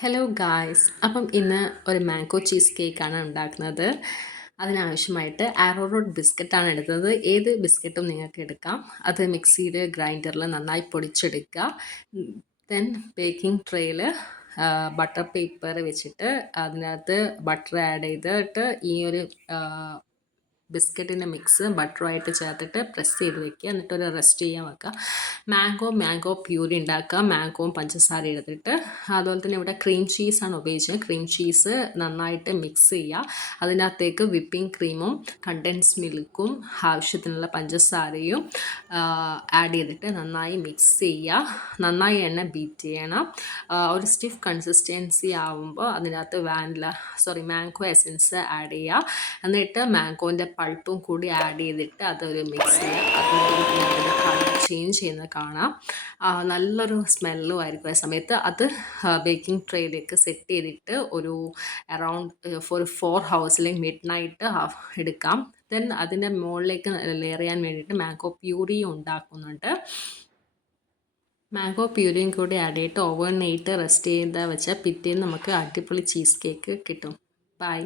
Hello guys, അപ്പം ഇന്ന് ഒരു മാംഗോ ചീസ് കേക്കാണ് ഉണ്ടാക്കുന്നത്. അതിനാവശ്യമായിട്ട് ആരോ റൂട്ട് ബിസ്ക്കറ്റാണ് എടുത്തത്. ഏത് ബിസ്ക്കറ്റും നിങ്ങൾക്ക് എടുക്കാം. അത് മിക്സിയിൽ ഗ്രൈൻഡറിൽ നന്നായി പൊടിച്ചെടുക്കുക. ദെൻ ബേക്കിംഗ് ട്രേയിൽ ബട്ടർ പേപ്പർ വെച്ചിട്ട് അതിനകത്ത് ബട്ടർ ആഡ് ചെയ്തിട്ട് ഈ ഒരു ബിസ്ക്കറ്റിൻ്റെ മിക്സ് ബട്ടറുമായിട്ട് ചേർത്തിട്ട് പ്രസ് ചെയ്ത് വെക്കുക. എന്നിട്ടൊരു റെസ്റ്റ് ചെയ്യാൻ വെക്കുക. മാംഗോ പ്യൂരി ഉണ്ടാക്കുക. മാംഗോവും പഞ്ചസാര എടുത്തിട്ട് അതുപോലെ തന്നെ ഇവിടെ ക്രീം ചീസാണ് ഉപയോഗിച്ചത്. ക്രീം ചീസ് നന്നായിട്ട് മിക്സ് ചെയ്യുക. അതിനകത്തേക്ക് വിപ്പിംഗ് ക്രീമും കണ്ടൻസ് മിൽക്കും ആവശ്യത്തിനുള്ള പഞ്ചസാരയും ആഡ് ചെയ്തിട്ട് നന്നായി മിക്സ് ചെയ്യുക. നന്നായി എണ്ണ ബീറ്റ് ചെയ്യണം. ഒരു സ്റ്റിഫ് കൺസിസ്റ്റൻസി ആവുമ്പോൾ അതിനകത്ത് മാംഗോ എസൻസ് ആഡ് ചെയ്യുക. എന്നിട്ട് മാംഗോൻ്റെ പൾപ്പും കൂടി ആഡ് ചെയ്തിട്ട് അതൊരു മിക്സ് ചെയ്യുക. അതിൻ്റെ കളർ ചേഞ്ച് ചെയ്യുന്നത് കാണാം. നല്ലൊരു സ്മെല്ലും ആയിരിക്കും. ആ സമയത്ത് അത് ബേക്കിംഗ് ട്രേയിലേക്ക് സെറ്റ് ചെയ്തിട്ട് ഒരു അറൗണ്ട് ഒരു 4 hours അല്ലെങ്കിൽ മിഡ് നൈറ്റ് എടുക്കാം. ദെൻ അതിൻ്റെ മുകളിലേക്ക് ലെയർ ചെയ്യാൻ വേണ്ടിയിട്ട് മാംഗോ പ്യൂരിയും ഉണ്ടാക്കുന്നുണ്ട്. മാംഗോ പ്യൂരിയും കൂടി ആഡ് ചെയ്തിട്ട് ഓവർ നൈറ്റ് റെസ്റ്റ് ചെയ്ത് വെച്ചാൽ പിറ്റേന്ന് നമുക്ക് അടിപൊളി ചീസ് കേക്ക് കിട്ടും. ബൈ.